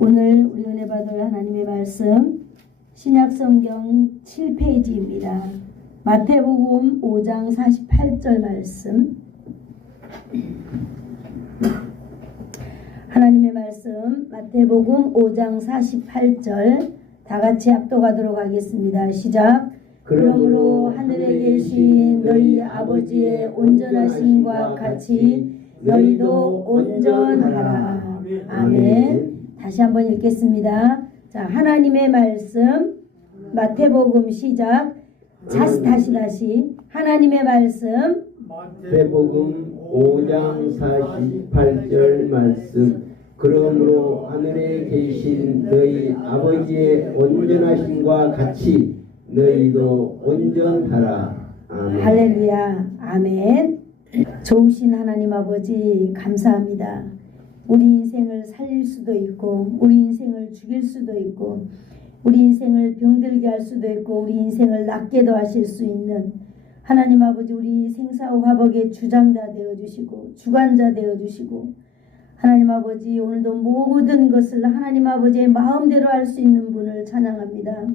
오늘 우리 은혜 받을 하나님의 말씀 신약성경 7페이지입니다. 마태복음 5장 48절 말씀. 하나님의 말씀 마태복음 5장 48절 다 같이 합독하도록 하겠습니다. 시작. 그러므로 하늘에 계신 너희 아버지의 온전하심과 같이 너희도 온전하라. 아멘. 다시 한번 읽겠습니다. 자, 하나님의 말씀 마태복음 시작. 다시 하나님의 말씀 마태복음 5장 48절 말씀. 그러므로 하늘에 계신 너희 아버지의 온전하심과 같이 너희도 온전하라. 아멘. 할렐루야. 아멘. 좋으신 하나님 아버지 감사합니다. 우리 인생을 살릴 수도 있고 우리 인생을 죽일 수도 있고 우리 인생을 병들게 할 수도 있고 우리 인생을 낫게도 하실 수 있는 하나님 아버지, 우리 생사화복의 주장자 되어주시고 주관자 되어주시고 하나님 아버지, 오늘도 모든 것을 하나님 아버지의 마음대로 할 수 있는 분을 찬양합니다.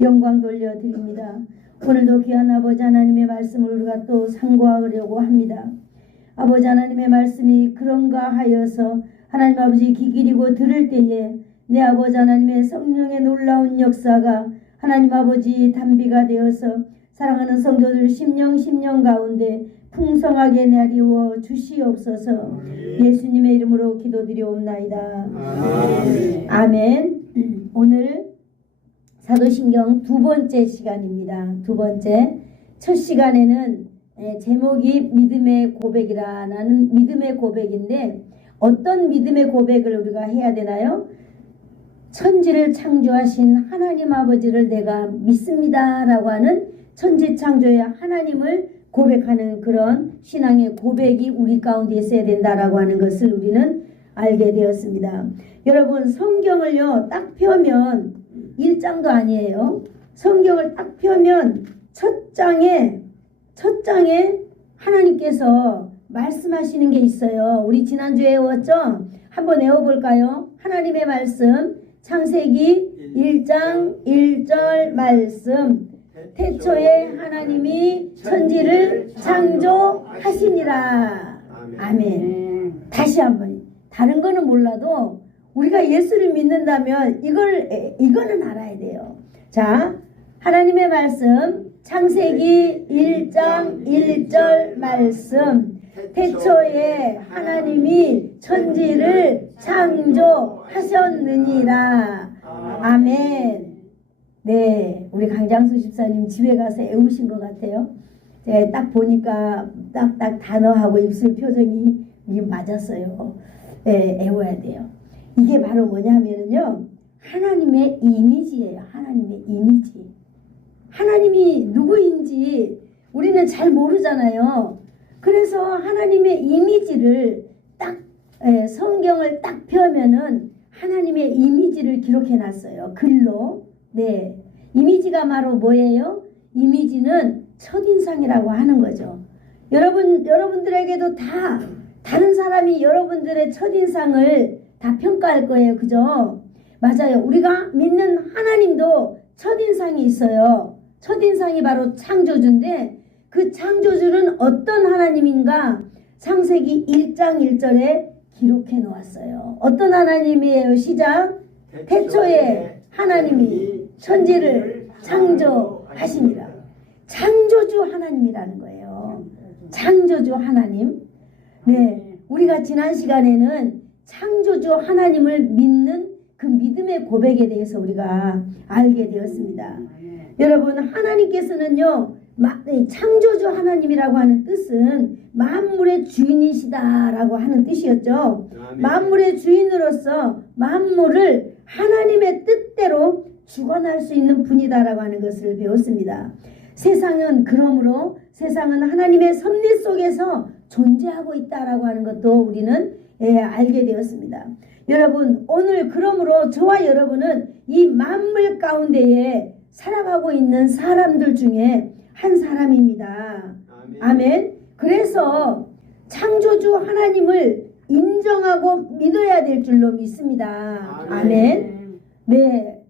영광 돌려드립니다. 오늘도 귀한 아버지 하나님의 말씀을 우리가 또 상고하려고 합니다. 아버지 하나님의 말씀이 그런가 하여서 하나님 아버지 귀 기울이고 들을 때에 내 아버지 하나님의 성령의 놀라운 역사가 하나님 아버지 단비가 되어서 사랑하는 성도들 심령 가운데 풍성하게 내리워 주시옵소서. 예수님의 이름으로 기도드리옵나이다. 아멘. 오늘 사도신경 두 번째 시간입니다. 두 번째. 첫 시간에는 제목이 믿음의 고백이라는 믿음의 고백인데 어떤 믿음의 고백을 우리가 해야 되나요? 천지를 창조하신 하나님 아버지를 내가 믿습니다 라고 하는 천지 창조의 하나님을 고백하는 그런 신앙의 고백이 우리 가운데 있어야 된다라고 하는 것을 우리는 알게 되었습니다. 여러분, 성경을요 딱 펴면 1장도 아니에요. 성경을 딱 펴면 첫 장에 하나님께서 말씀하시는 게 있어요. 우리 지난주에 외웠죠? 한번 외워볼까요? 하나님의 말씀 창세기 1장 1절 말씀. 태초에 하나님이 천지를 창조하시니라. 아멘. 다시 한번. 다른 거는 몰라도 우리가 예수를 믿는다면 이거는 알아야 돼요. 자, 하나님의 말씀 창세기 1장 1절 말씀. 태초에 하나님이 천지를 창조하셨느니라. 아멘. 네, 우리 강장수 집사님 집에 가서 애우신 것 같아요. 제가 딱 보니까 딱딱 단어하고 입술 표정이 이게 맞았어요. 네, 애워야 돼요. 이게 바로 뭐냐면요, 하나님의 이미지예요. 하나님의 이미지. 하나님이 누구인지 우리는 잘 모르잖아요. 그래서 하나님의 이미지를 딱 성경을 딱 펴면은 하나님의 이미지를 기록해 놨어요. 글로. 네. 이미지가 바로 뭐예요? 이미지는 첫인상이라고 하는 거죠. 여러분들에게도 다 다른 사람이 여러분들의 첫인상을 다 평가할 거예요. 그죠? 맞아요. 우리가 믿는 하나님도 첫인상이 있어요. 첫인상이 바로 창조주인데 그 창조주는 어떤 하나님인가? 창세기 1장 1절에 기록해 놓았어요. 어떤 하나님이에요? 시작. 태초에 하나님이 천지를 창조하시니라. 창조주 하나님이라는 거예요. 창조주 하나님. 네, 우리가 지난 시간에는 창조주 하나님을 믿는 그 믿음의 고백에 대해서 우리가 알게 되었습니다. 여러분, 하나님께서는요, 창조주 하나님이라고 하는 뜻은 만물의 주인이시다라고 하는 뜻이었죠. 만물의 주인으로서 만물을 하나님의 뜻대로 주관할 수 있는 분이다라고 하는 것을 배웠습니다. 그러므로 세상은 하나님의 섭리 속에서 존재하고 있다라고 하는 것도 우리는 알게 되었습니다. 여러분, 오늘 그러므로 저와 여러분은 이 만물 가운데에 살아가고 있는 사람들 중에 한 사람입니다. 아멘. 그래서 창조주 하나님을 인정하고 믿어야 될 줄로 믿습니다. 아멘. 네,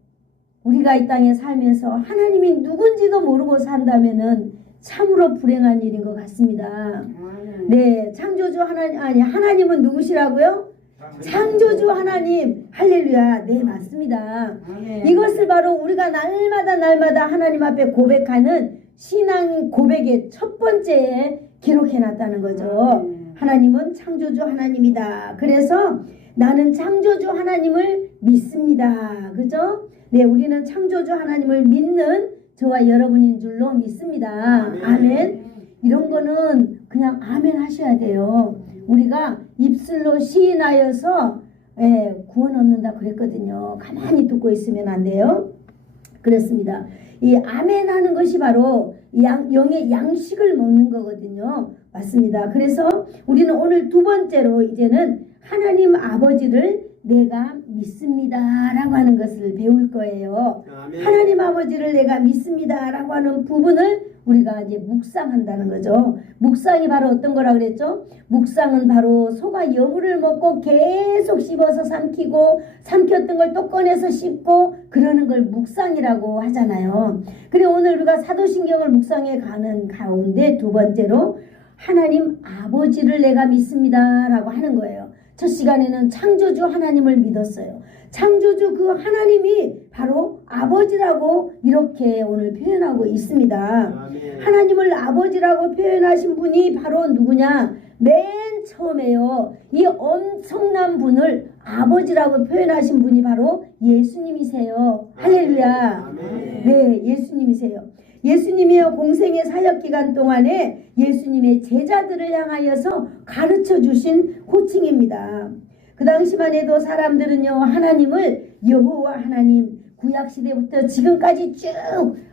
우리가 이 땅에 살면서 하나님이 누군지도 모르고 산다면은 참으로 불행한 일인 것 같습니다. 네, 창조주 하나님, 아니 하나님은 누구시라고요? 창조주 하나님. 할렐루야. 네, 맞습니다. 이것을 바로 우리가 날마다 하나님 앞에 고백하는 신앙 고백의 첫 번째에 기록해 놨다는 거죠. 하나님은 창조주 하나님이다. 그래서 나는 창조주 하나님을 믿습니다. 그죠? 네, 우리는 창조주 하나님을 믿는 저와 여러분인 줄로 믿습니다. 아멘. 이런 거는 그냥 아멘 하셔야 돼요. 우리가 입술로 시인하여서 구원 얻는다 그랬거든요. 가만히 듣고 있으면 안 돼요. 그렇습니다. 이 아멘 하는 것이 바로 영의 양식을 먹는 거거든요. 맞습니다. 그래서 우리는 오늘 두 번째로 이제는 하나님 아버지를 내가 믿습니다 라고 하는 것을 배울 거예요. 아멘. 하나님 아버지를 내가 믿습니다 라고 하는 부분을 우리가 이제 묵상한다는 거죠. 묵상이 바로 어떤 거라 그랬죠? 묵상은 바로 소가 여물을 먹고 계속 씹어서 삼키고 삼켰던 걸 또 꺼내서 씹고 그러는 걸 묵상이라고 하잖아요. 그래 오늘 우리가 사도신경을 묵상해 가는 가운데 두 번째로 하나님 아버지를 내가 믿습니다 라고 하는 거예요. 첫 시간에는 창조주 하나님을 믿었어요. 창조주 그 하나님이 바로 아버지라고 이렇게 오늘 표현하고 있습니다. 아멘. 하나님을 아버지라고 표현하신 분이 바로 누구냐? 맨 처음에요. 이 엄청난 분을 아버지라고 표현하신 분이 바로 예수님이세요. 할렐루야. 아멘. 네, 예수님이세요. 예수님이요 공생의 사역 기간 동안에 예수님의 제자들을 향하여서 가르쳐 주신 호칭입니다. 그 당시만 해도 사람들은요 하나님을 여호와 하나님, 구약시대부터 지금까지 쭉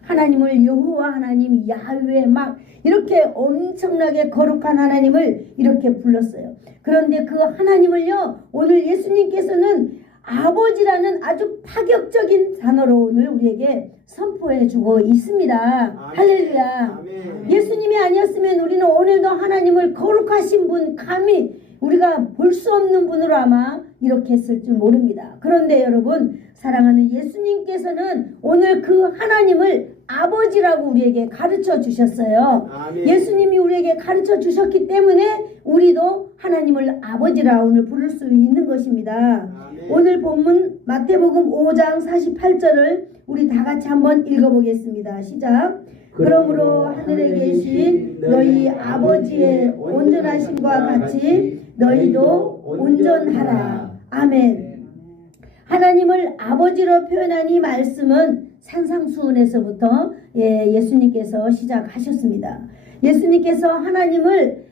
하나님을 여호와 하나님, 야훼 막 이렇게 엄청나게 거룩한 하나님을 이렇게 불렀어요. 그런데 그 하나님을요 오늘 예수님께서는 아버지라는 아주 파격적인 단어로 오늘 우리에게 선포해 주고 있습니다. 아멘. 할렐루야. 아멘. 예수님이 아니었으면 우리는 오늘도 하나님을 거룩하신 분, 감히 우리가 볼 수 없는 분으로 아마 이렇게 했을 줄 모릅니다. 그런데 여러분 사랑하는 예수님께서는 오늘 그 하나님을 아버지라고 우리에게 가르쳐 주셨어요. 아멘. 예수님이 우리에게 가르쳐 주셨기 때문에 우리도 하나님을 아버지라 오늘 부를 수 있는 것입니다. 아멘. 오늘 본문 마태복음 5장 48절을 우리 다 같이 한번 읽어보겠습니다. 시작. 그러므로 하늘에 계신 너희 아버지의 온전하심과 같이 너희도 온전하라. 아멘. 하나님을 아버지로 표현한 이 말씀은 산상수훈에서부터 예수님께서 시작하셨습니다. 예수님께서 하나님을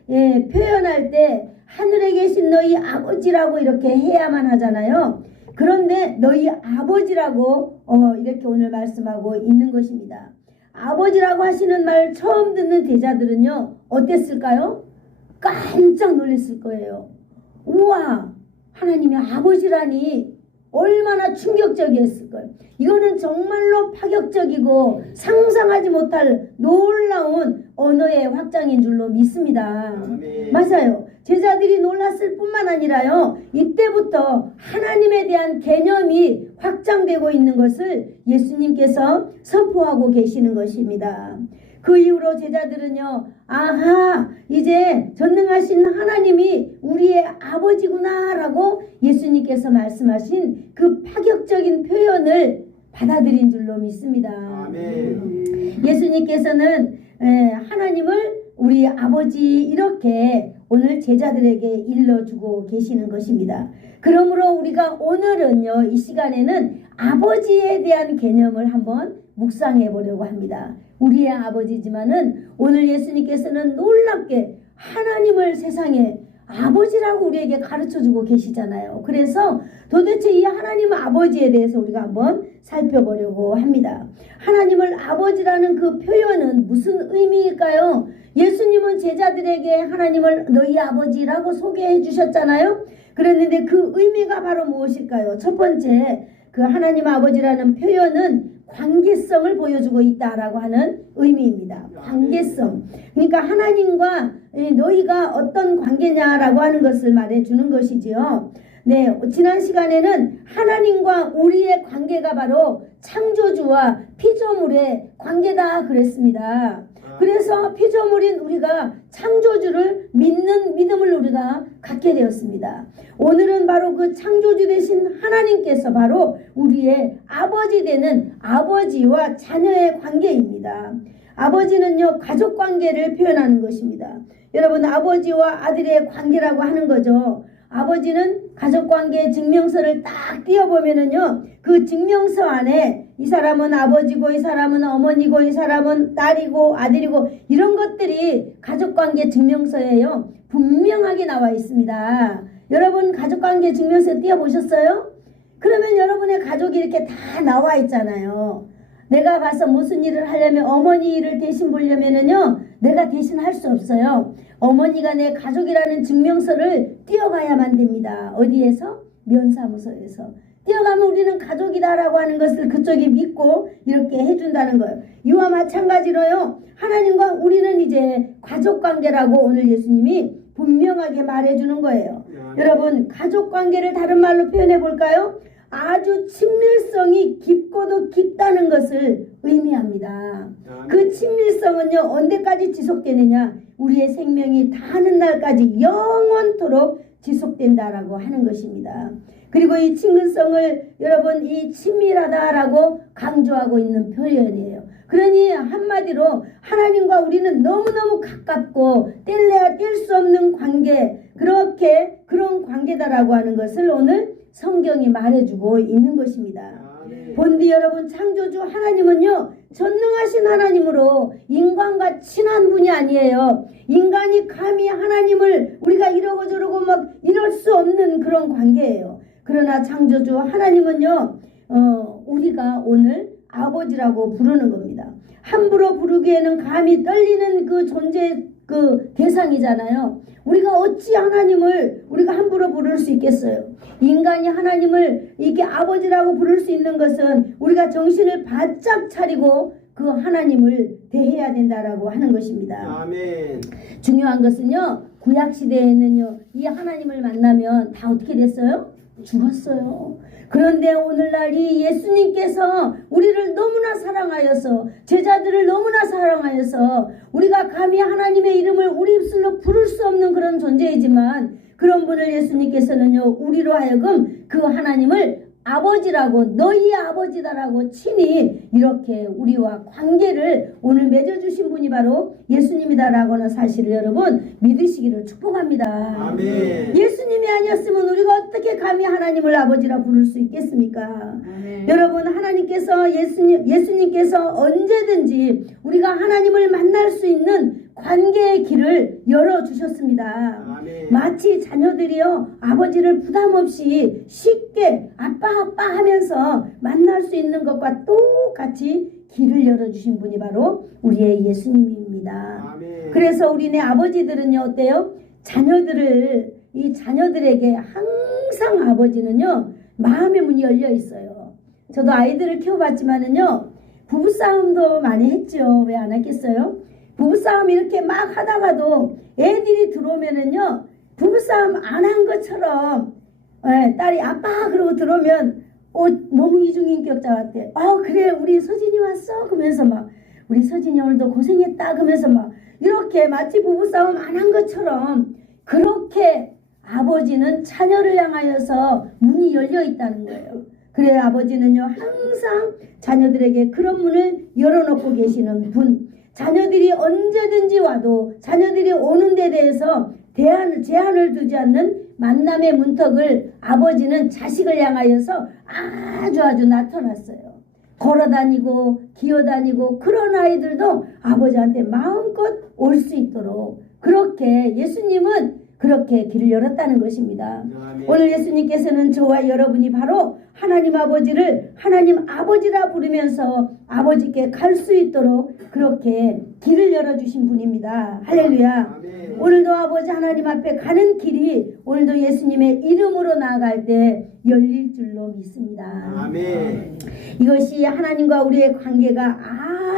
표현할 때 하늘에 계신 너희 아버지라고 이렇게 해야만 하잖아요. 그런데 너희 아버지라고 이렇게 오늘 말씀하고 있는 것입니다. 아버지라고 하시는 말 처음 듣는 제자들은요 어땠을까요? 깜짝 놀랐을 거예요. 우와, 하나님이 아버지라니 얼마나 충격적이었을까요? 이거는 정말로 파격적이고 상상하지 못할 놀라운 언어의 확장인 줄로 믿습니다. 아멘. 맞아요. 제자들이 놀랐을 뿐만 아니라요. 이때부터 하나님에 대한 개념이 확장되고 있는 것을 예수님께서 선포하고 계시는 것입니다. 그 이후로 제자들은요. 아하, 이제 전능하신 하나님이 우리의 아버지구나 라고 예수님께서 말씀하신 그 파격적인 표현을 받아들인 줄로 믿습니다. 아멘. 예수님께서는 하나님을 우리 아버지 이렇게 오늘 제자들에게 일러주고 계시는 것입니다. 그러므로 우리가 오늘은요 이 시간에는 아버지에 대한 개념을 한번 묵상해 보려고 합니다. 우리의 아버지지만은 오늘 예수님께서는 놀랍게 하나님을 세상에 아버지라고 우리에게 가르쳐주고 계시잖아요. 그래서 도대체 이 하나님 아버지에 대해서 우리가 한번 살펴보려고 합니다. 하나님을 아버지라는 그 표현은 무슨 의미일까요? 예수님은 제자들에게 하나님을 너희 아버지라고 소개해 주셨잖아요. 그랬는데 그 의미가 바로 무엇일까요? 첫 번째, 그 하나님 아버지라는 표현은 관계성을 보여주고 있다라고 하는 의미입니다. 관계성. 그러니까 하나님과 너희가 어떤 관계냐라고 하는 것을 말해주는 것이지요. 네, 지난 시간에는 하나님과 우리의 관계가 바로 창조주와 피조물의 관계다 그랬습니다. 그래서 피조물인 우리가 창조주를 믿는 믿음을 우리가 갖게 되었습니다. 오늘은 바로 그 창조주 되신 하나님께서 바로 우리의 아버지 되는 아버지와 자녀의 관계입니다. 아버지는요, 가족 관계를 표현하는 것입니다. 여러분, 아버지와 아들의 관계라고 하는 거죠. 아버지는 가족관계 증명서를 딱 띄워보면은요, 그 증명서 안에 이 사람은 아버지고 이 사람은 어머니고 이 사람은 딸이고 아들이고 이런 것들이 가족관계 증명서에요 분명하게 나와 있습니다. 여러분 가족관계 증명서 띄워보셨어요? 그러면 여러분의 가족이 이렇게 다 나와 있잖아요. 내가 가서 무슨 일을 하려면 어머니 일을 대신 보려면은요, 내가 대신 할 수 없어요. 어머니가 내 가족이라는 증명서를 띄어가야만 됩니다. 어디에서? 면사무소에서. 띄어가면 우리는 가족이다라고 하는 것을 그쪽이 믿고 이렇게 해준다는 거예요. 이와 마찬가지로요, 하나님과 우리는 이제 가족관계라고 오늘 예수님이 분명하게 말해주는 거예요. 여러분, 가족관계를 다른 말로 표현해 볼까요? 아주 친밀성이 깊고도 깊다는 것을 의미합니다. 그 친밀성은요, 언제까지 지속되느냐? 우리의 생명이 다하는 날까지 영원토록 지속된다라고 하는 것입니다. 그리고 이 친근성을 여러분 이 친밀하다라고 강조하고 있는 표현이에요. 그러니 한마디로 하나님과 우리는 너무너무 가깝고 뗄래야 뗄 수 없는 관계, 그런 관계다라고 하는 것을 오늘 성경이 말해주고 있는 것입니다. 본디 여러분, 창조주 하나님은요, 전능하신 하나님으로 인간과 친한 분이 아니에요. 인간이 감히 하나님을 우리가 이러고 저러고 막 이럴 수 없는 그런 관계예요. 그러나 창조주 하나님은요, 우리가 오늘 아버지라고 부르는 겁니다. 함부로 부르기에는 감히 떨리는 그 존재 그 대상이잖아요. 우리가 어찌 하나님을 우리가 함부로 부를 수 있겠어요? 인간이 하나님을 이렇게 아버지라고 부를 수 있는 것은 우리가 정신을 바짝 차리고 그 하나님을 대해야 된다라고 하는 것입니다. 아멘. 중요한 것은요, 구약시대에는요, 이 하나님을 만나면 다 어떻게 됐어요? 죽었어요. 그런데 오늘날 이 예수님께서 우리를 너무나 사랑하여서, 제자들을 너무나 사랑하여서 우리가 감히 하나님의 이름을 우리 입술로 부를 수 없는 그런 존재이지만, 그런 분을 예수님께서는요, 우리로 하여금 그 하나님을 아버지라고, 너희 아버지다라고 친히 이렇게 우리와 관계를 오늘 맺어주신 분이 바로 예수님이다라고 하는 사실을 여러분 믿으시기를 축복합니다. 아멘. 예수님이 아니었으면 우리가 어떻게 감히 하나님을 아버지라 부를 수 있겠습니까? 여러분, 하나님께서 예수님께서 언제든지 우리가 하나님을 만날 수 있는 관계의 길을 열어주셨습니다. 아멘. 마치 자녀들이요, 아버지를 부담없이 쉽게 아빠 하면서 만날 수 있는 것과 똑같이 길을 열어주신 분이 바로 우리의 예수님입니다. 아멘. 그래서 우리네 아버지들은요, 어때요? 이 자녀들에게 항상 아버지는요, 마음의 문이 열려 있어요. 저도 아이들을 키워봤지만은요, 부부싸움도 많이 했죠. 왜 안 했겠어요? 부부싸움 이렇게 막 하다가도 애들이 들어오면은요, 부부싸움 안 한 것처럼, 딸이 아빠 그러고 들어오면 너무 이중인격자 같아. 그래, 우리 서진이 왔어? 그러면서 막, 우리 서진이 오늘도 고생했다 그러면서 막 이렇게 마치 부부싸움 안 한 것처럼 그렇게 아버지는 자녀를 향하여서 문이 열려 있다는 거예요. 그래, 아버지는요, 항상 자녀들에게 그런 문을 열어놓고 계시는 분. 자녀들이 언제든지 와도 자녀들이 오는 데 대해서 제한을 두지 않는 만남의 문턱을 아버지는 자식을 향하여서 아주 나타났어요. 걸어다니고 기어다니고 그런 아이들도 아버지한테 마음껏 올 수 있도록, 그렇게 예수님은 그렇게 길을 열었다는 것입니다. 아멘. 오늘 예수님께서는 저와 여러분이 바로 하나님 아버지를 하나님 아버지라 부르면서 아버지께 갈 수 있도록 그렇게 길을 열어주신 분입니다. 할렐루야. 아멘. 오늘도 아버지 하나님 앞에 가는 길이 오늘도 예수님의 이름으로 나아갈 때 열릴 줄로 믿습니다. 아멘. 이것이 하나님과 우리의 관계가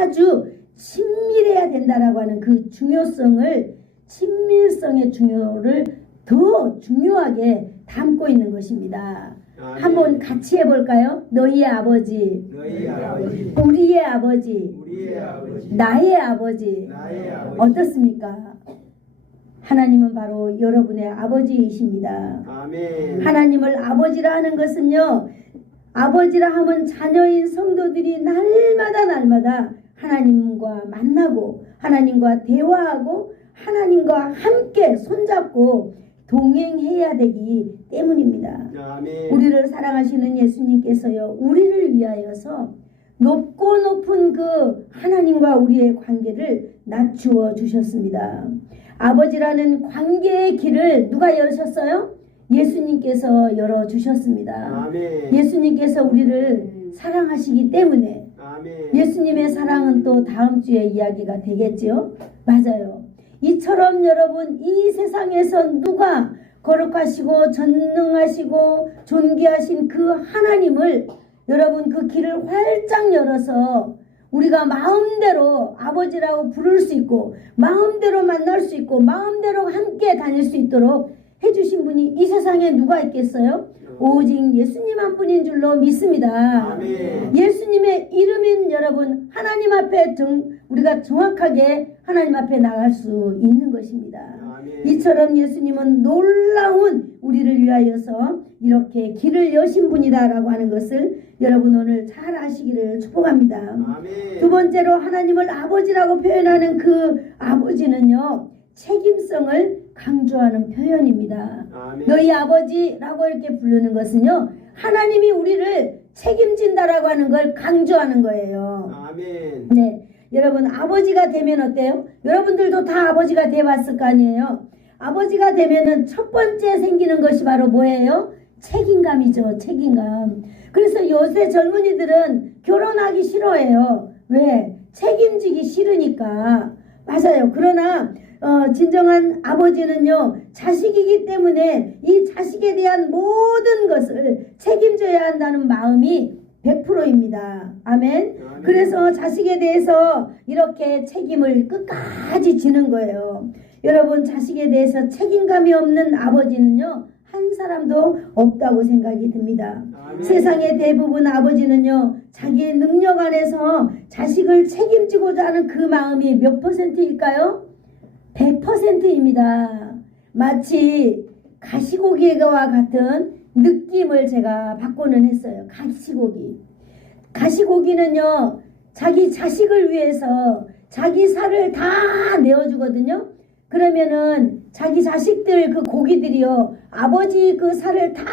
아주 친밀해야 된다라고 하는 그 중요성을, 친밀성의 중요를 더 중요하게 담고 있는 것입니다. 아멘. 한번 같이 해볼까요? 너희의 아버지, 너희 아버지, 우리의 아버지, 우리의 아버지, 나의 아버지. 나의 아버지. 어떻습니까? 하나님은 바로 여러분의 아버지이십니다. 아멘. 하나님을 아버지라 하는 것은요, 아버지라 하면 자녀인 성도들이 날마다 하나님과 만나고 하나님과 대화하고 하나님과 함께 손잡고 동행해야 되기 때문입니다. 아멘. 우리를 사랑하시는 예수님께서요, 우리를 위하여서 높고 높은 그 하나님과 우리의 관계를 낮추어 주셨습니다. 아버지라는 관계의 길을 누가 열으셨어요? 예수님께서 열어주셨습니다. 아멘. 예수님께서 우리를 사랑하시기 때문에 아멘. 예수님의 사랑은 또 다음 주에 이야기가 되겠지요? 맞아요. 이처럼 여러분, 이 세상에서 누가 거룩하시고 전능하시고 존귀하신 그 하나님을 여러분 그 길을 활짝 열어서 우리가 마음대로 아버지라고 부를 수 있고 마음대로 만날 수 있고 마음대로 함께 다닐 수 있도록 해주신 분이 이 세상에 누가 있겠어요? 오직 예수님 한 분인 줄로 믿습니다. 아멘. 예수님의 이름인 여러분, 하나님 앞에 우리가 정확하게 하나님 앞에 나갈 수 있는 것입니다. 아멘. 이처럼 예수님은 놀라운 우리를 위하여서 이렇게 길을 여신 분이다라고 하는 것을 여러분 오늘 잘 아시기를 축복합니다. 아멘. 두 번째로 하나님을 아버지라고 표현하는 그 아버지는요, 책임성을 강조하는 표현입니다. 아멘. 너희 아버지라고 이렇게 부르는 것은요, 하나님이 우리를 책임진다라고 하는 걸 강조하는 거예요. 아멘. 네, 여러분 아버지가 되면 어때요? 여러분들도 다 아버지가 돼봤을 거 아니에요. 아버지가 되면은 첫 번째 생기는 것이 바로 뭐예요? 책임감이죠. 책임감. 그래서 요새 젊은이들은 결혼하기 싫어해요. 왜? 책임지기 싫으니까. 맞아요. 그러나 진정한 아버지는요, 자식이기 때문에 이 자식에 대한 모든 것을 책임져야 한다는 마음이 100%입니다. 아멘. 그래서 자식에 대해서 이렇게 책임을 끝까지 지는 거예요. 여러분, 자식에 대해서 책임감이 없는 아버지는요, 한 사람도 없다고 생각이 듭니다. 아멘. 세상의 대부분 아버지는요, 자기의 능력 안에서 자식을 책임지고자 하는 그 마음이 몇 %일까요? 100%입니다. 마치 가시고기와 같은 느낌을 제가 받고는 했어요. 가시고기는요, 자기 자식을 위해서 자기 살을 다 내어주거든요. 그러면은 자기 자식들 그 고기들이요, 아버지 그 살을 다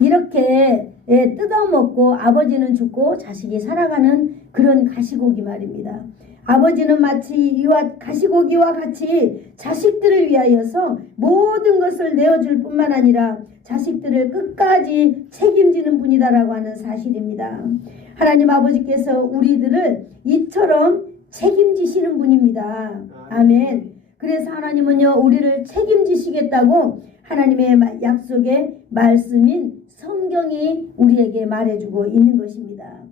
이렇게 뜯어먹고 아버지는 죽고 자식이 살아가는 그런 가시고기 말입니다. 아버지는 마치 이와 가시고기와 같이 자식들을 위하여서 모든 것을 내어줄 뿐만 아니라 자식들을 끝까지 책임지는 분이다라고 하는 사실입니다. 하나님 아버지께서 우리들을 이처럼 책임지시는 분입니다. 아멘. 그래서 하나님은요, 우리를 책임지시겠다고 하나님의 약속의 말씀인 성경이 우리에게 말해주고 있는 것입니다.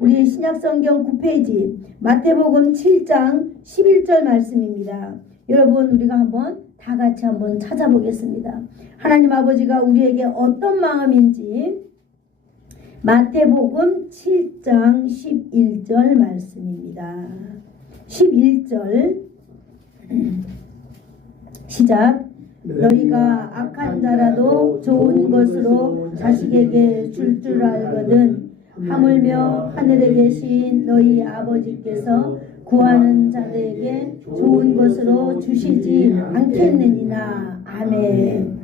우리 신약성경 9페이지 마태복음 7장 11절 말씀입니다. 여러분, 우리가 한번 다 같이 한번 찾아보겠습니다. 하나님 아버지가 우리에게 어떤 마음인지 마태복음 7장 11절 말씀입니다. 11절 시작. 너희가 악한 자라도 좋은 것으로 자식에게 줄 줄 알거든 하물며 하늘에 계신 너희 아버지께서 구하는 자들에게 좋은 것으로 주시지 않겠느니나. 아멘.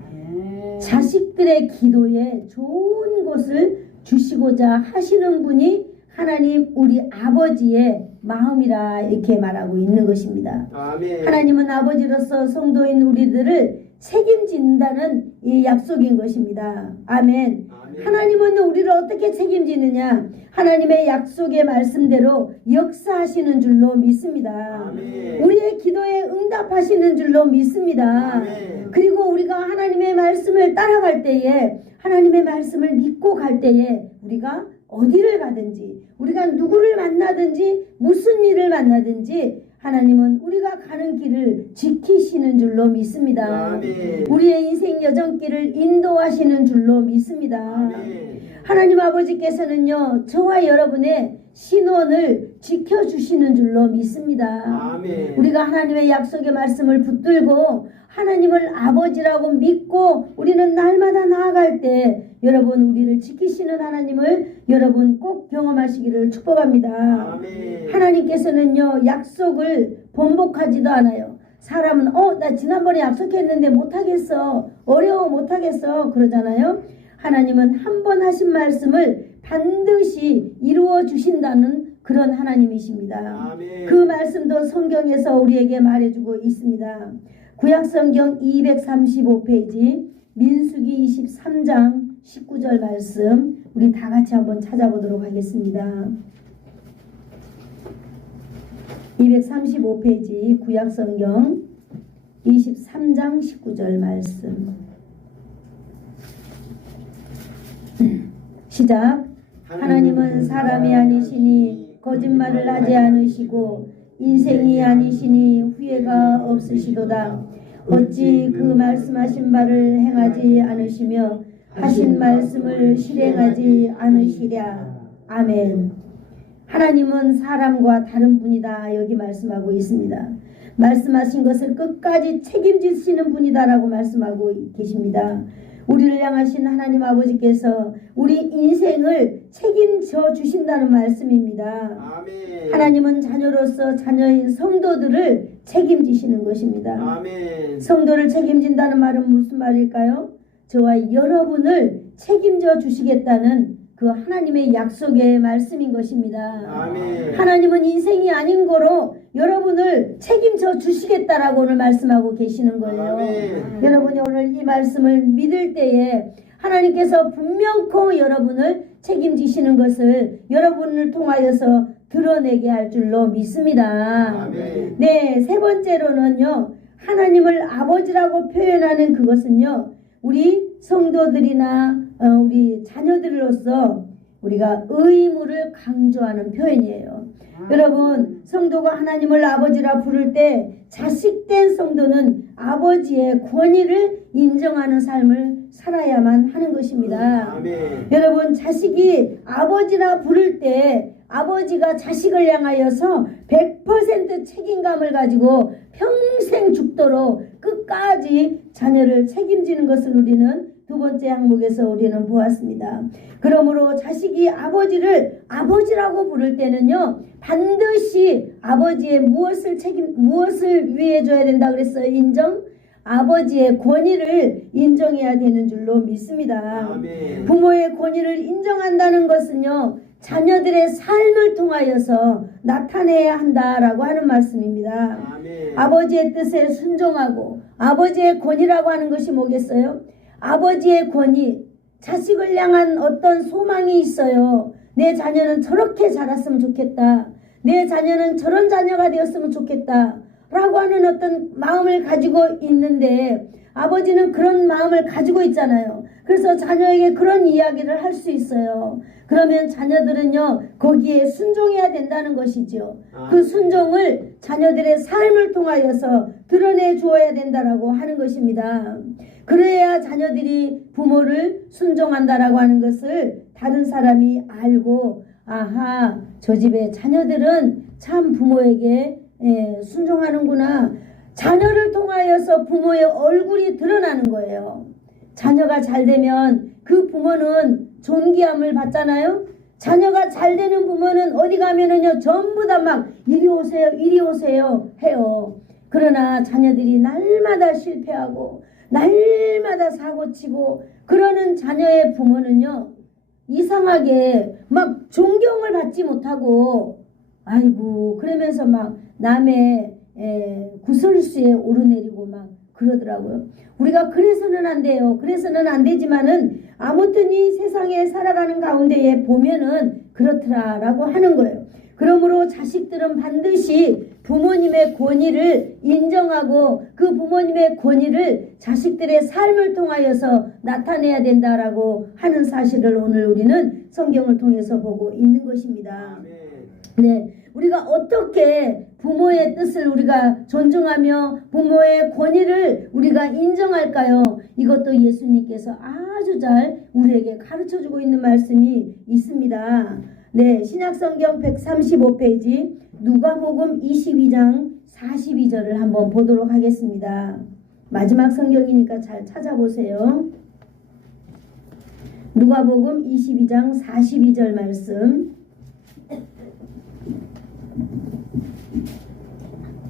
자식들의 기도에 좋은 것을 주시고자 하시는 분이 하나님 우리 아버지의 마음이라 이렇게 말하고 있는 것입니다. 아멘. 하나님은 아버지로서 성도인 우리들을 책임진다는 이 약속인 것입니다. 아멘. 아멘. 하나님은 우리를 어떻게 책임지느냐? 하나님의 약속의 말씀대로 역사하시는 줄로 믿습니다. 아멘. 우리의 기도에 응답하시는 줄로 믿습니다. 아멘. 그리고 우리가 하나님의 말씀을 따라갈 때에, 하나님의 말씀을 믿고 갈 때에 우리가 어디를 가든지, 우리가 누구를 만나든지, 무슨 일을 만나든지 하나님은 우리가 가는 길을 지키시는 줄로 믿습니다. 아멘. 우리의 인생 여정길을 인도하시는 줄로 믿습니다. 아멘. 하나님 아버지께서는요, 저와 여러분의 신원을 지켜주시는 줄로 믿습니다. 아멘. 우리가 하나님의 약속의 말씀을 붙들고 하나님을 아버지라고 믿고 우리는 날마다 나아갈 때 여러분, 우리를 지키시는 하나님을 여러분 꼭 경험하시기를 축복합니다. 아멘. 하나님께서는요, 약속을 번복하지도 않아요. 사람은 나 지난번에 약속했는데 못하겠어, 어려워 못하겠어 그러잖아요. 하나님은 한 번 하신 말씀을 반드시 이루어 주신다는 그런 하나님이십니다. 아멘. 그 말씀도 성경에서 우리에게 말해주고 있습니다. 구약성경 235페이지 민수기 23장 19절 말씀, 우리 다 같이 한번 찾아보도록 하겠습니다. 235페이지 구약성경 23장 19절 말씀. 시작. 하나님은 사람이 아니시니 거짓말을 하지 않으시고 인생이 아니시니 후회가 없으시도다. 어찌 그 말씀하신 바를 행하지 않으시며 하신 말씀을 실행하지 않으시랴. 아멘. 하나님은 사람과 다른 분이다, 여기 말씀하고 있습니다. 말씀하신 것을 끝까지 책임지시는 분이다라고 말씀하고 계십니다. 우리를 향하신 하나님 아버지께서 우리 인생을 책임져 주신다는 말씀입니다. 아멘. 하나님은 자녀로서 자녀인 성도들을 책임지시는 것입니다. 아멘. 성도를 책임진다는 말은 무슨 말일까요? 저와 여러분을 책임져 주시겠다는 그 하나님의 약속의 말씀인 것입니다. 아멘. 하나님은 인생이 아닌 거로 여러분을 책임져 주시겠다라고 오늘 말씀하고 계시는 거예요. 아멘. 여러분이 오늘 이 말씀을 믿을 때에 하나님께서 분명코 여러분을 책임지시는 것을 여러분을 통하여서 드러내게 할 줄로 믿습니다. 아멘. 네, 세 번째로는요, 하나님을 아버지라고 표현하는 그것은요, 우리 성도들이나 우리 자녀들로서 우리가 의무를 강조하는 표현이에요. 여러분, 성도가 하나님을 아버지라 부를 때 자식된 성도는 아버지의 권위를 인정하는 삶을 살아야만 하는 것입니다. 아멘. 여러분, 자식이 아버지라 부를 때 아버지가 자식을 향하여서 100% 책임감을 가지고 평생 죽도록 끝까지 자녀를 책임지는 것을 우리는 두 번째 항목에서 우리는 보았습니다. 그러므로 자식이 아버지를 아버지라고 부를 때는요, 반드시 아버지의 무엇을 위해 줘야 된다 그랬어요? 인정? 아버지의 권위를 인정해야 되는 줄로 믿습니다. 아멘. 부모의 권위를 인정한다는 것은요, 자녀들의 삶을 통하여서 나타내야 한다라고 하는 말씀입니다. 아멘. 아버지의 뜻에 순종하고, 아버지의 권위라고 하는 것이 뭐겠어요? 아버지의 권위, 자식을 향한 어떤 소망이 있어요. 내 자녀는 저렇게 자랐으면 좋겠다, 내 자녀는 저런 자녀가 되었으면 좋겠다 라고 하는 어떤 마음을 가지고 있는데, 아버지는 그런 마음을 가지고 있잖아요. 그래서 자녀에게 그런 이야기를 할 수 있어요. 그러면 자녀들은요, 거기에 순종해야 된다는 것이죠. 그 순종을 자녀들의 삶을 통하여서 드러내 주어야 된다라고 하는 것입니다. 그래야 자녀들이 부모를 순종한다라고 하는 것을 다른 사람이 알고, 아하, 저 집의 자녀들은 참 부모에게 순종하는구나. 자녀를 통하여서 부모의 얼굴이 드러나는 거예요. 자녀가 잘 되면 그 부모는 존귀함을 받잖아요. 자녀가 잘 되는 부모는 어디 가면은요, 전부 다 막 이리 오세요, 이리 오세요 해요. 그러나 자녀들이 날마다 실패하고 날마다 사고치고 그러는 자녀의 부모는요, 이상하게 막 존경을 받지 못하고, 아이고, 그러면서 막 남의 구설수에 오르내리고 막 그러더라고요. 우리가 그래서는 안 돼요. 그래서는 안 되지만은 아무튼 이 세상에 살아가는 가운데에 보면은 그렇더라라고 하는 거예요. 그러므로 자식들은 반드시 부모님의 권위를 인정하고 그 부모님의 권위를 자식들의 삶을 통하여서 나타내야 된다라고 하는 사실을 오늘 우리는 성경을 통해서 보고 있는 것입니다. 네, 우리가 어떻게 부모의 뜻을 우리가 존중하며 부모의 권위를 우리가 인정할까요? 이것도 예수님께서 아주 잘 우리에게 가르쳐주고 있는 말씀이 있습니다. 네, 신약성경 135페이지 누가복음 22장 42절을 한번 보도록 하겠습니다. 마지막 성경이니까 잘 찾아보세요. 누가복음 22장 42절 말씀.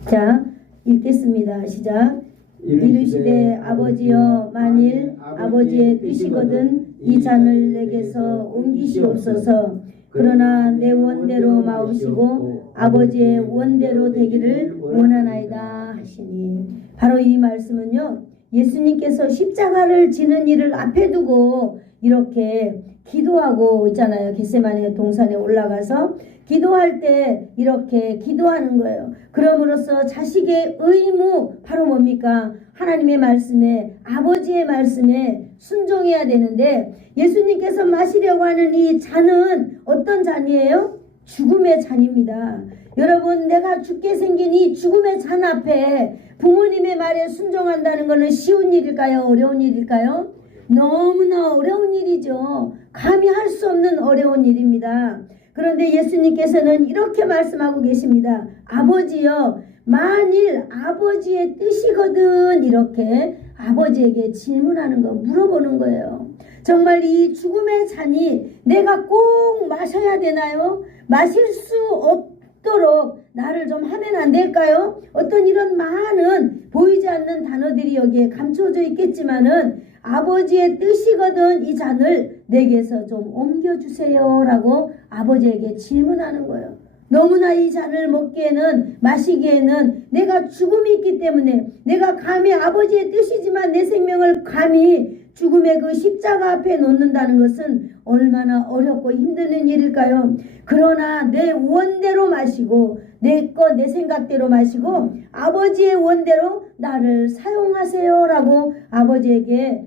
자, 읽겠습니다. 시작. 이르시되 아버지여 만일 아버지의 뜻이거든 이 잔을 내게서 옮기시옵소서. 그러나 내 원대로 마우시고 아버지의 원대로 되기를 원하나이다 하시니. 바로 이 말씀은요, 예수님께서 십자가를 지는 일을 앞에 두고 이렇게 기도하고 있잖아요. 겟세마네 동산에 올라가서 기도할 때 이렇게 기도하는 거예요. 그럼으로써 자식의 의무, 바로 뭡니까? 하나님의 말씀에, 아버지의 말씀에 순종해야 되는데, 예수님께서 마시려고 하는 이 잔은 어떤 잔이에요? 죽음의 잔입니다. 여러분, 내가 죽게 생긴 이 죽음의 잔 앞에 부모님의 말에 순종한다는 것은 쉬운 일일까요? 어려운 일일까요? 너무나 어려운 일이죠. 감히 할 수 없는 어려운 일입니다. 그런데 예수님께서는 이렇게 말씀하고 계십니다. 아버지여, 만일 아버지의 뜻이거든, 이렇게 아버지에게 질문하는 거, 물어보는 거예요. 정말 이 죽음의 잔이 내가 꼭 마셔야 되나요? 마실 수 없도록 나를 좀 하면 안 될까요? 어떤 이런 많은 보이지 않는 단어들이 여기에 감춰져 있겠지만은 아버지의 뜻이거든 이 잔을 내게서 좀 옮겨주세요 라고 아버지에게 질문하는 거예요. 너무나 이 잔을 먹기에는, 마시기에는 내가 죽음이 있기 때문에 내가 감히 아버지의 뜻이지만 내 생명을 감히 죽음의 그 십자가 앞에 놓는다는 것은 얼마나 어렵고 힘든 일일까요? 그러나 내 원대로 마시고 내 생각대로 마시고 아버지의 원대로 나를 사용하세요 라고 아버지에게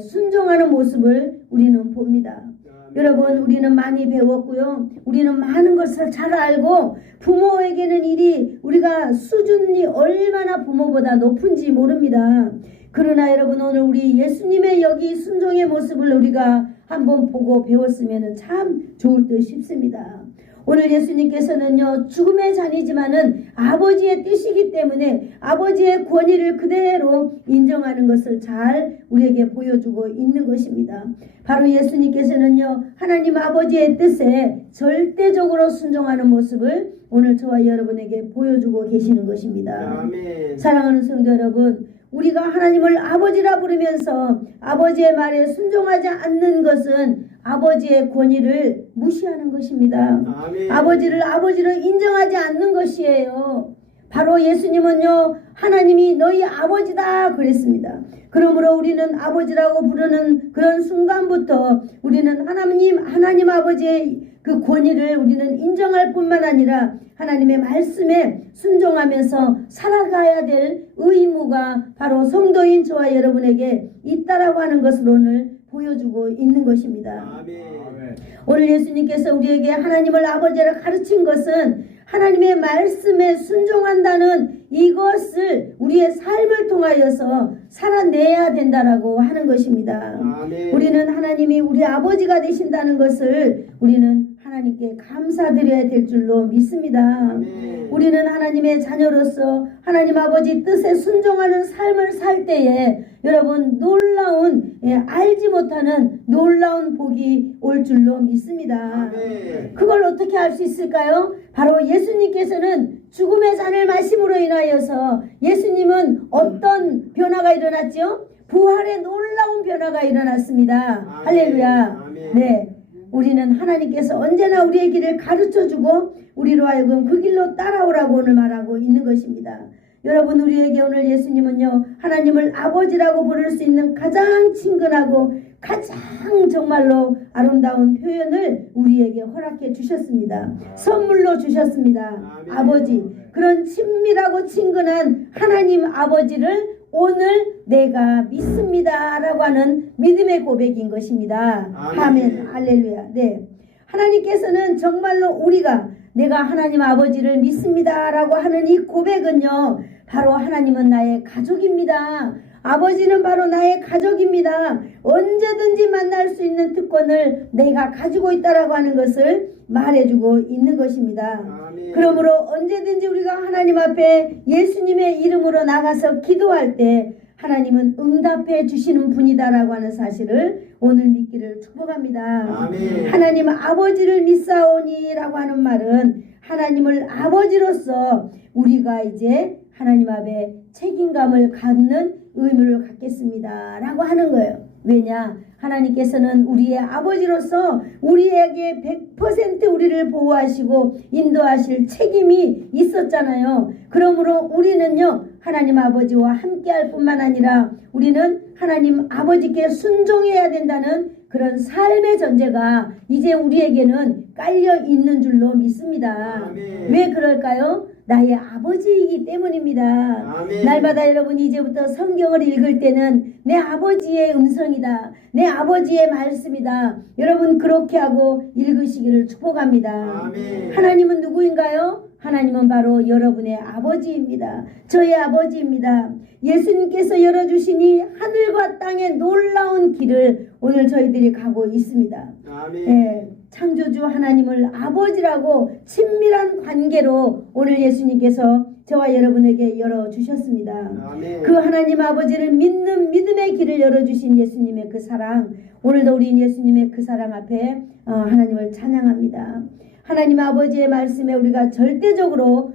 순종하는 모습을 우리는 봅니다. 여러분, 우리는 많이 배웠고요. 우리는 많은 것을 잘 알고 부모에게는 일이 우리가 수준이 얼마나 부모보다 높은지 모릅니다. 그러나 여러분, 오늘 우리 예수님의 여기 순종의 모습을 우리가 한번 보고 배웠으면 참 좋을 듯 싶습니다. 오늘 예수님께서는요, 죽음의 잔이지만은 아버지의 뜻이기 때문에 아버지의 권위를 그대로 인정하는 것을 잘 우리에게 보여주고 있는 것입니다. 바로 예수님께서는요, 하나님 아버지의 뜻에 절대적으로 순종하는 모습을 오늘 저와 여러분에게 보여주고 계시는 것입니다. 아멘. 사랑하는 성도 여러분, 우리가 하나님을 아버지라 부르면서 아버지의 말에 순종하지 않는 것은 아버지의 권위를 무시하는 것입니다. 아멘. 아버지를 아버지로 인정하지 않는 것이에요. 바로 예수님은요, 하나님이 너희 아버지다 그랬습니다. 그러므로 우리는 아버지라고 부르는 그런 순간부터 우리는 하나님 아버지의 그 권위를 우리는 인정할 뿐만 아니라 하나님의 말씀에 순종하면서 살아가야 될 의무가 바로 성도인 저와 여러분에게 있다라고 하는 것을 오늘 보여주고 있는 것입니다. 아멘. 오늘 예수님께서 우리에게 하나님을 아버지라 가르친 것은 하나님의 말씀에 순종한다는 이것을 우리의 삶을 통하여서 살아내야 된다라고 하는 것입니다. 아멘. 우리는 하나님이 우리 아버지가 되신다는 것을 우리는 하나님께 감사드려야 될 줄로 믿습니다. 아멘. 우리는 하나님의 자녀로서 하나님 아버지 뜻에 순종하는 삶을 살 때에 여러분 놀라운, 알지 못하는 놀라운 복이 올 줄로 믿습니다. 아멘. 그걸 어떻게 알 수 있을까요? 바로 예수님께서는 죽음의 잔을 마심으로 인하여서 예수님은 어떤 변화가 일어났죠? 부활의 놀라운 변화가 일어났습니다. 아멘. 할렐루야. 아멘. 네, 우리는 하나님께서 언제나 우리의 길을 가르쳐주고 우리로 하여금 그 길로 따라오라고 오늘 말하고 있는 것입니다. 여러분, 우리에게 오늘 예수님은요, 하나님을 아버지라고 부를 수 있는 가장 친근하고 가장 정말로 아름다운 표현을 우리에게 허락해 주셨습니다. 선물로 주셨습니다. 아멘. 아버지, 그런 친밀하고 친근한 하나님 아버지를 오늘 내가 믿습니다 라고 하는 믿음의 고백인 것입니다. 아멘. 할렐루야. 네. 하나님께서는 정말로 우리가 내가 하나님 아버지를 믿습니다 라고 하는 이 고백은요, 바로 하나님은 나의 가족입니다. 아버지는 바로 나의 가족입니다. 언제든지 만날 수 있는 특권을 내가 가지고 있다라고 하는 것을 말해주고 있는 것입니다. 아멘. 그러므로 언제든지 우리가 하나님 앞에 예수님의 이름으로 나가서 기도할 때 하나님은 응답해 주시는 분이다라고 하는 사실을 오늘 믿기를 축복합니다. 아멘. 하나님 아버지를 믿사오니라고 하는 말은 하나님을 아버지로서 우리가 이제 하나님 앞에 책임감을 갖는 의무를 갖겠습니다 라고 하는 거예요. 왜냐? 하나님께서는 우리의 아버지로서 우리에게 100% 우리를 보호하시고 인도하실 책임이 있었잖아요. 그러므로 우리는요, 하나님 아버지와 함께할 뿐만 아니라 우리는 하나님 아버지께 순종해야 된다는 그런 삶의 전제가 이제 우리에게는 깔려 있는 줄로 믿습니다. 아멘. 왜 그럴까요? 나의 아버지이기 때문입니다. 아멘. 날마다 여러분이 이제부터 성경을 읽을 때는 내 아버지의 음성이다, 내 아버지의 말씀이다, 여러분 그렇게 하고 읽으시기를 축복합니다. 아멘. 하나님은 누구인가요? 하나님은 바로 여러분의 아버지입니다. 저의 아버지입니다. 예수님께서 열어주시니 하늘과 땅의 놀라운 길을 오늘 저희들이 가고 있습니다. 아멘. 예, 창조주 하나님을 아버지라고 친밀한 관계로 오늘 예수님께서 저와 여러분에게 열어주셨습니다. 아멘. 그 하나님 아버지를 믿는 믿음의 길을 열어주신 예수님의 그 사랑, 오늘도 우리 예수님의 그 사랑 앞에 하나님을 찬양합니다. 하나님 아버지의 말씀에 우리가 절대적으로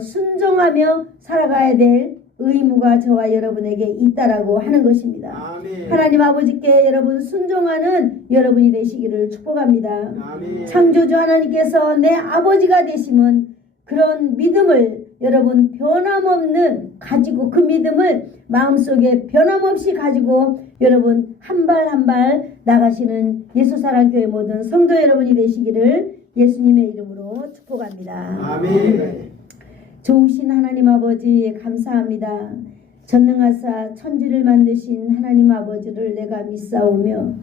순종하며 살아가야 될 의무가 저와 여러분에게 있다라고 하는 것입니다. 아멘. 하나님 아버지께 여러분 순종하는 여러분이 되시기를 축복합니다. 아멘. 창조주 하나님께서 내 아버지가 되심은 그런 믿음을 여러분 변함없는 가지고, 그 믿음을 마음속에 변함없이 가지고 여러분 한 발 한 발 나가시는 예수사랑교회 모든 성도 여러분이 되시기를 예수님의 이름으로 축복합니다. 아멘. 좋으신 하나님 아버지 감사합니다. 전능하사 천지를 만드신 하나님 아버지를 내가 믿사오며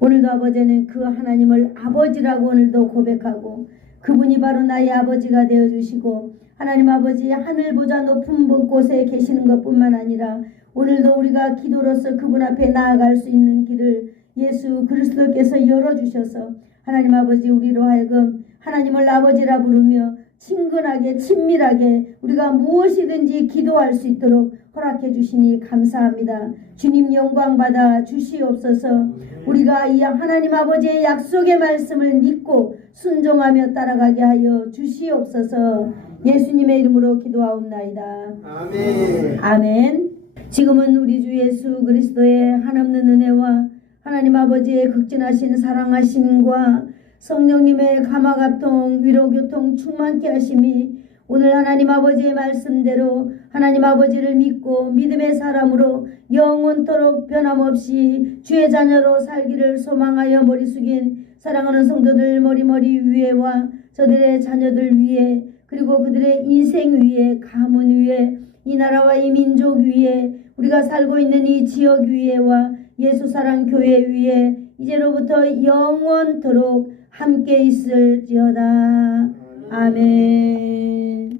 오늘도 아버지는 그 하나님을 아버지라고 오늘도 고백하고 그분이 바로 나의 아버지가 되어주시고 하나님 아버지 하늘보다 높은 곳에 계시는 것뿐만 아니라 오늘도 우리가 기도로서 그분 앞에 나아갈 수 있는 길을 예수 그리스도께서 열어주셔서 하나님 아버지 우리로 하여금 하나님을 아버지라 부르며 친근하게 친밀하게 우리가 무엇이든지 기도할 수 있도록 허락해 주시니 감사합니다. 주님 영광 받아 주시옵소서. 우리가 이 하나님 아버지의 약속의 말씀을 믿고 순종하며 따라가게 하여 주시옵소서. 예수님의 이름으로 기도하옵나이다. 아멘. 아멘. 지금은 우리 주 예수 그리스도의 한없는 은혜와 하나님 아버지의 극진하신 사랑하심과 성령님의 감화갑통 위로교통 충만케 하심이 오늘 하나님 아버지의 말씀대로 하나님 아버지를 믿고 믿음의 사람으로 영원토록 변함없이 주의 자녀로 살기를 소망하여 머리 숙인 사랑하는 성도들 머리 위에와 저들의 자녀들 위에 그리고 그들의 인생 위에 가문 위에 이 나라와 이 민족 위에 우리가 살고 있는 이 지역 위에와 예수사랑교회 위에 이제로부터 영원토록 함께 있을지어다. 아멘.